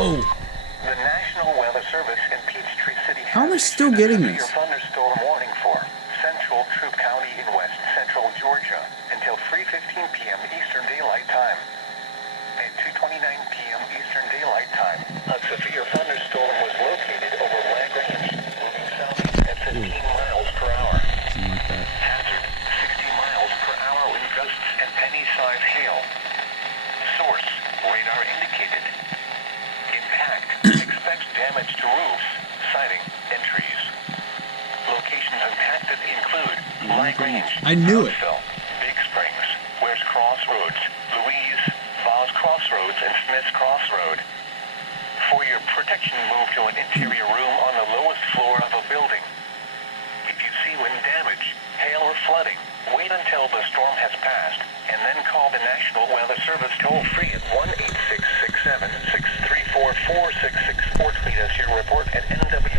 Oh. The National Weather Service in Peachtree City. How am I still getting this? Thunderstorm warning for central Troup County in west central Georgia until 3:15 p.m. Eastern Daylight Time. At 2:29 p.m. Eastern Daylight Time, a severe thunderstorm was located over Lagrange, moving southeast at 15 miles per hour. Something like that. Hazard, 60 miles per hour wind gusts and penny-sized hail. Source, radar indicated. Impact, expects damage to roofs, siding, and trees. Locations impacted include Lagrange, I knew it. Brownsville, Big Springs, West Crossroads, Louise, Falls Crossroads, and Smith's Crossroad. For your protection, move to an interior room on the lowest floor of a building. If you see wind damage, hail, or flooding, wait until the storm has passed, and then call the National Weather Service toll-free at 1-866-7-634-4664. Tweet us your report at NW.